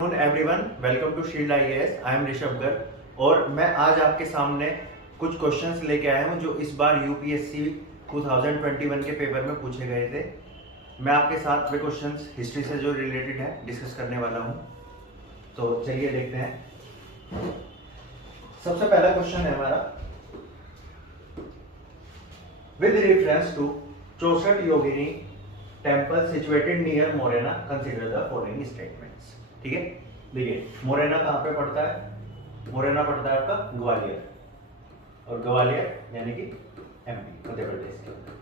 Everyone, welcome to shield IAS. I am Rishabh Garg और मैं आज आपके सामने कुछ क्वेश्चंस लेके आया हूं जो इस बार यूपीएससी 2021 के पेपर में पूछे गए थे। मैं आपके साथ वे क्वेश्चंस हिस्ट्री से जो रिलेटेड है डिस्कस करने वाला हूं। तो चलिए देखते हैं। सबसे पहला क्वेश्चन है हमारा, with reference to Chausath Yogini temple situated near Morena consider the following statements. ठीक है, देखिए मोरेना कहाँ पे पड़ता है? मोरेना पड़ता है आपका ग्वालियर, और ग्वालियर यानी कि एमपी, मध्य प्रदेश के अंदर।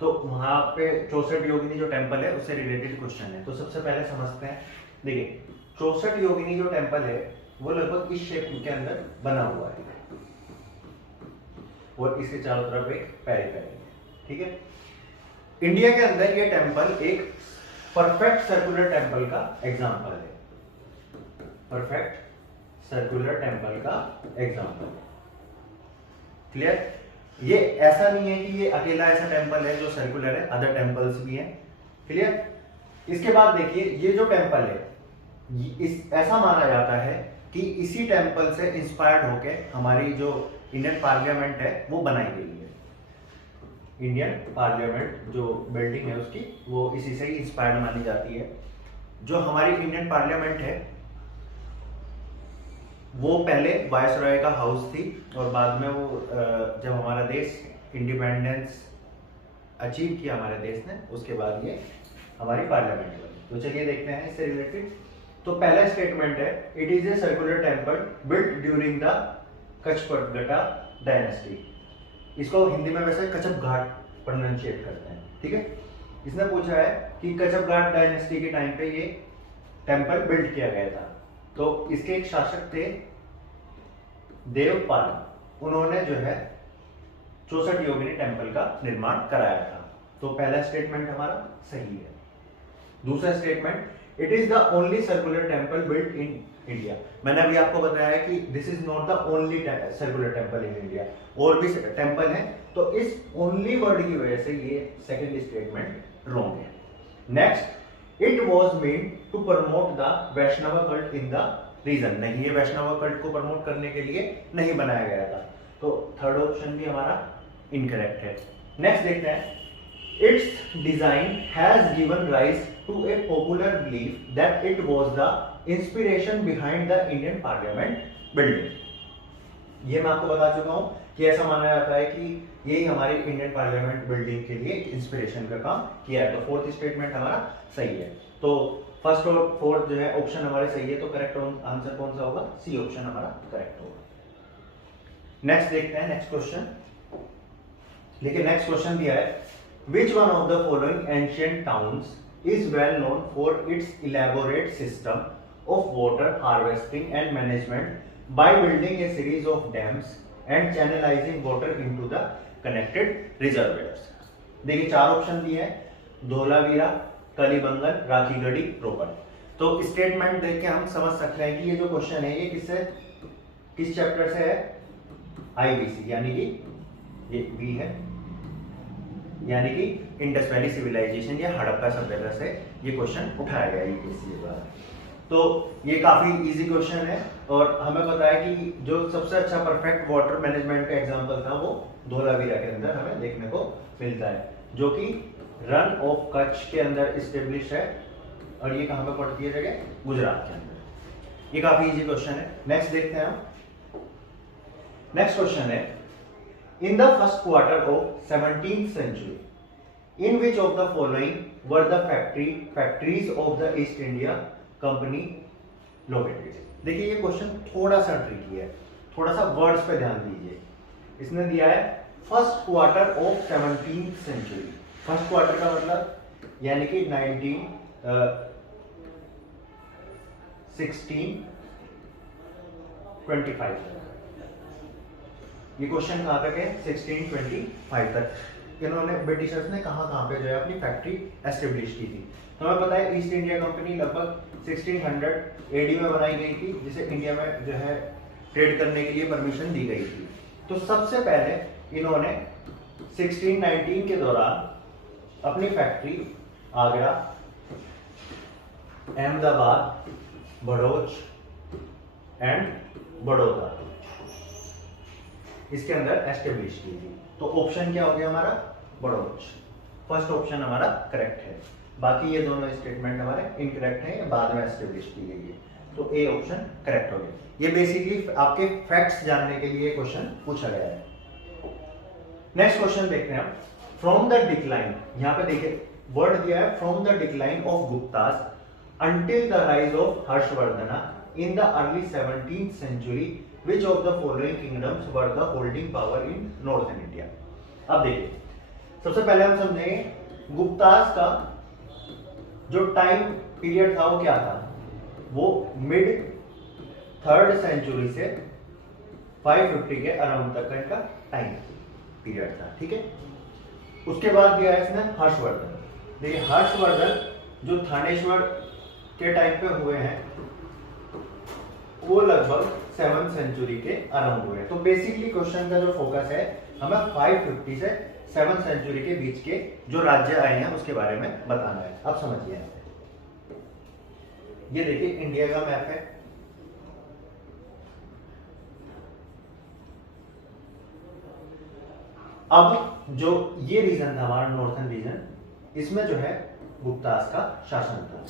तो वहां पे 64 योगिनी जो टेम्पल है उससे रिलेटेड क्वेश्चन है। तो सबसे पहले समझते हैं। देखिए 64 योगिनी जो टेम्पल है वो लगभग इस शेप के अंदर बना हुआ है और इसके चारों तरफ एक पेरिफेरी है। ठीक है, इंडिया के अंदर ये टेम्पल एक परफेक्ट सर्कुलर टेम्पल का एग्जांपल है। परफेक्ट सर्कुलर टेम्पल का एग्जांपल। क्लियर? ये ऐसा नहीं है कि ये अकेला ऐसा टेम्पल है जो सर्कुलर है, अदर टेम्पल्स भी हैं। क्लियर? इसके बाद देखिए ये जो टेम्पल है इस ऐसा माना जाता है कि इसी टेम्पल से इंस्पायर्ड होके हमारी जो इंडियन पार्लियामेंट है वो बनाई गई है। इंडियन पार्लियामेंट जो बिल्डिंग है उसकी वो इसी से ही इंस्पायर्ड मानी जाती है। जो हमारी इंडियन पार्लियामेंट है वो पहले वायसरॉय का हाउस थी और बाद में वो जब हमारा देश इंडिपेंडेंस अचीव किया हमारे देश ने, उसके बाद ये हमारी पार्लियामेंट बनी। तो चलिए देखते हैं इससे रिलेटेड। तो पहला स्टेटमेंट है, it is a circular temple built during the Kachchhapaghata dynasty. इसको हिंदी में वैसे कचप घाट प्रोनाउंशिएट करते हैं। ठीक है, इसने पूछा है कि कचप घाट डायनेस्टी के टाइम पे ये टेम्पल बिल्ड किया गया था। तो इसके एक शासक थे देवपाल, उन्होंने जो है 64 योगिनी टेम्पल का निर्माण कराया था। तो पहला स्टेटमेंट हमारा सही है। दूसरा statement, it is the only circular temple built in India. मैंने अभी आपको बताया कि this is not the only circular temple in India, और भी टेम्पल है। तो इस ओनली वर्ड की वजह से ये सेकंड स्टेटमेंट रॉन्ग है। Next, it was made to promote the Vaishnava cult in the region. नहीं, ये वैष्णव कल्ट को प्रमोट करने के लिए नहीं बनाया गया था। तो थर्ड ऑप्शन भी हमारा इनकरेक्ट है। नेक्स्ट देखते हैं, it's design has given rise to a popular belief that it was the inspiration behind the Indian parliament building. ये मैं आपको बता चुका हूं कि ऐसा माना जाता है कि यही हमारी इंडियन पार्लियामेंट बिल्डिंग के लिए इंस्पिरेशन का काम किया है। तो फोर्थ स्टेटमेंट हमारा सही है। तो फर्स्ट और फोर्थ जो है ऑप्शन हमारे सही है। तो करेक्ट आंसर कौन सा होगा? सी ऑप्शन हमारा करेक्ट होगा। नेक्स्ट देखते हैं नेक्स्ट क्वेश्चन। देखिए नेक्स्ट क्वेश्चन दिया है, which one of the following ancient towns is well known for its elaborate system of water harvesting and management by building a series of dams and channelizing water into the connected reservoirs। देखिए चार option दिए हैं, धोलावीरा, कलिबंगन, राखीगढ़ी, रोपड़। तो statement देख के हम समझ सकते हैं कि ये जो क्वेश्चन है ये किस चैप्टर से है? आईबीसी, यानी कि ये बी है, यानी कि इंडस वैली सिविलाइजेशन या हड़प्पा सभ्यता से ये क्वेश्चन उठाया गया यूपीएससी द्वारा। तो ये काफी इजी क्वेश्चन है और हमें पता है कि जो सबसे अच्छा परफेक्ट वाटर मैनेजमेंट का एग्जांपल था वो धोलावीरा के अंदर हमें देखने को मिलता है, जो कि रन ऑफ कच्छ के अंदर स्टेब्लिश है। और ये कहां पे पड़ती है जगह? गुजरात के अंदर। ये काफी इजी क्वेश्चन है। नेक्स्ट देखते हैं हम। नेक्स्ट क्वेश्चन है, in the first quarter of 17th century, in which of the following were the factories of the East India Company located? देखिए ये क्वेश्चन थोड़ा सा ट्रिकी है, थोड़ा सा वर्ड्स पे ध्यान दीजिए। इसने दिया है first quarter of 17th century. First quarter का मतलब यानी कि 1625। ये क्वेश्चन कहां तक है? 1625 तक इन्होंने ब्रिटिशर्स ने कहां पे जो है अपनी फैक्ट्री एस्टेब्लिश की थी। तो हमें पता है ईस्ट इंडिया कंपनी लगभग 1600 एडी में बनाई गई थी, जिसे इंडिया में जो है ट्रेड करने के लिए परमिशन दी गई थी। तो सबसे पहले इन्होंने 1619 के दौरान अपनी फैक्ट्री आगरा, अहमदाबाद, भड़ोच एंड बड़ौदा इसके अंदर एस्टेब्लिश की थी। तो ऑप्शन क्या हो गया हमारा? बड़ोच। फर्स्ट ऑप्शन हमारा करेक्ट है। बाकी ये दोनों स्टेटमेंट हमारे इनकरेक्ट हैं, बाद में एस्टेब्लिश की गई है। तो ए ऑप्शन करेक्ट हो गया। ये बेसिकली आपके फैक्ट्स जानने के लिए क्वेश्चन पूछा गया है। नेक्स्ट क्वेश्चन देखते हैं हम। फ्रॉम द डिक्लाइन, यहाँ पे देखिए वर्ड दिया है from the decline of Guptas until the rise of Harshvardhana in the early 17th century, which of the following kingdoms were the holding power in northern India? अब देखिए, सबसे पहले हम समझेंगे गुप्तास का जो टाइम पीरियड था वो क्या था। वो मिड 3rd सेंचुरी से 550 के अराउंड तक का इनका टाइम पीरियड था, ठीक है। उसके बाद दिया है इसने हर्षवर्धन। देखिए हर्षवर्धन जो थानेश्वर के टाइम पे हुए हैं वो लगभग 7th सेंचुरी के अराउंड हुए हैं। तो बेसिकली क्वेश्चन का जो फोकस है हमें 550 से 7th सेंचुरी के बीच के जो राज्य आए हैं उसके बारे में बताना है। अब समझिए, ये देखिए इंडिया का मैप है। अब जो ये रीजन था हमारा नॉर्थन रीजन, इसमें जो है गुप्तास का शासन था।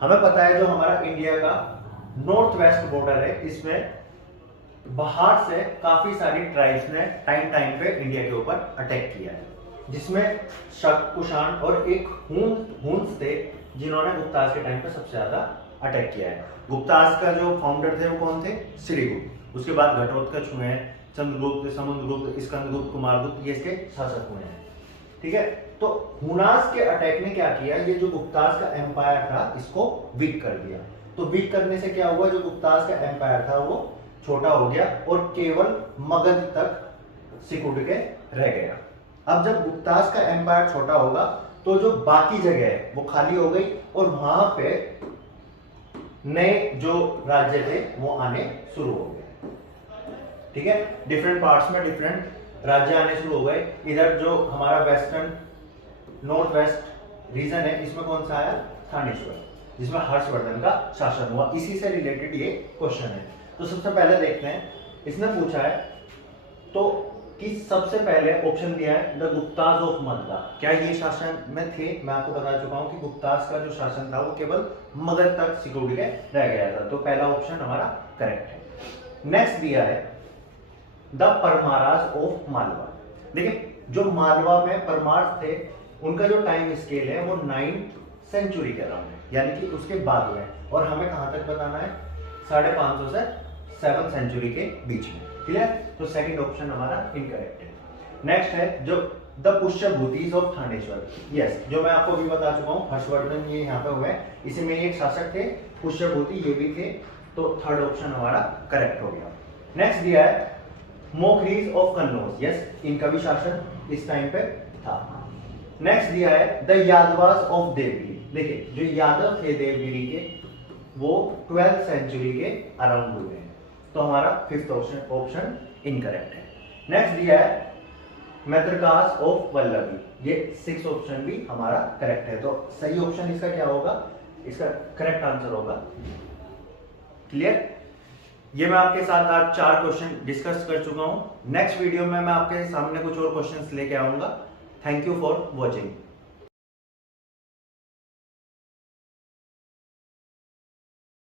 हमें पता है जो हमारा इंडिया का नॉर्थ वेस्ट बॉर्डर है, इसमें बाहर से काफी सारी ट्राइब्स ने टाइम टाइम पे इंडिया के ऊपर अटैक किया है, जिसमें शक, कुषाण और एक हुन्स थे जिन्होंने गुप्तास के टाइम पे सबसे ज्यादा अटैक किया है। गुप्तास का जो फाउंडर थे वो कौन थे? श्रीगुप्त। उसके बाद घटोत्कच हुए हैं, चंद्रगुप्त, समुद्रगुप्त, स्कंदगुप्त, कुमारगुप्त, ये इसके शासक हुए हैं, ठीक है। तो हुनास के अटैक ने क्या किया, ये जो गुप्तास का एम्पायर था इसको वीक कर दिया। तो वीक करने से क्या हुआ, जो गुप्तास का एम्पायर था वो छोटा हो गया और केवल मगध तक सिकुड़ के रह गया। अब जब गुप्तास का एम्पायर छोटा होगा तो जो बाकी जगह है वो खाली हो गई और वहां पे नए जो राज्य थे वो आने शुरू हो गए, ठीक है। डिफरेंट पार्ट्स में डिफरेंट राज्य आने शुरू हो गए। इधर जो हमारा वेस्टर्न नॉर्थ वेस्ट रीजन है इसमें कौन सा आया? थानेश्वर, जिसमें हर्षवर्धन का शासन हुआ। इसी से रिलेटेड ये क्वेश्चन है। तो सबसे पहले देखते हैं, इसने पूछा है तो कि सबसे पहले ऑप्शन दिया है द गुप्तास ऑफ मगध। क्या ये शासन में थे? मैं आपको बता चुका हूं कि गुप्तास का जो शासन था वो केवल मगध तक सिकुड़ के रह गया था। तो पहला ऑप्शन हमारा करेक्ट है। नेक्स्ट दिया है द परमाराज ऑफ मालवा। देखिए जो मालवा में परमार थे उनका जो टाइम स्केल है वो 9th सेंचुरी के अराउंड है, यानी कि उसके बाद हुए। और हमें कहां तक बताना है? 550 से 7th सेंचुरी के बीच में, क्लियर। तो सेकंड ऑप्शन हमारा इनकरेक्ट है। नेक्स्ट है जो द पुष्यभूतिज ऑफ थानेश्वर। यस, जो मैं आपको अभी बता चुका हूं, हर्षवर्धन ये यहाँ पे हुए हैं, इसी में एक शासक थे, पुष्यभूति ये भी थे। तो थर्ड ऑप्शन हमारा करेक्ट हो गया। नेक्स्ट दिया है मोखरीज ऑफ कन्नौज। यस, इनका भी शासन इस टाइम पे था। नेक्स्ट दिया है द यादवास ऑफ देवगिरी। देखिए जो यादव थे देवगिरी के वो 12th सेंचुरी के अराउंड हुए हैं। तो हमारा फिफ्थ ऑप्शन इनकरेक्ट है। नेक्स्ट दिया है मैत्रकास ऑफ वल्लभी। ये 6th ऑप्शन भी हमारा करेक्ट है। तो सही ऑप्शन इसका क्या होगा? इसका करेक्ट आंसर होगा, क्लियर। ये मैं आपके साथ आज 4 क्वेश्चन डिस्कस कर चुका हूं। नेक्स्ट वीडियो में मैं आपके सामने कुछ और क्वेश्चंस लेके आऊंगा। Thank you for watching.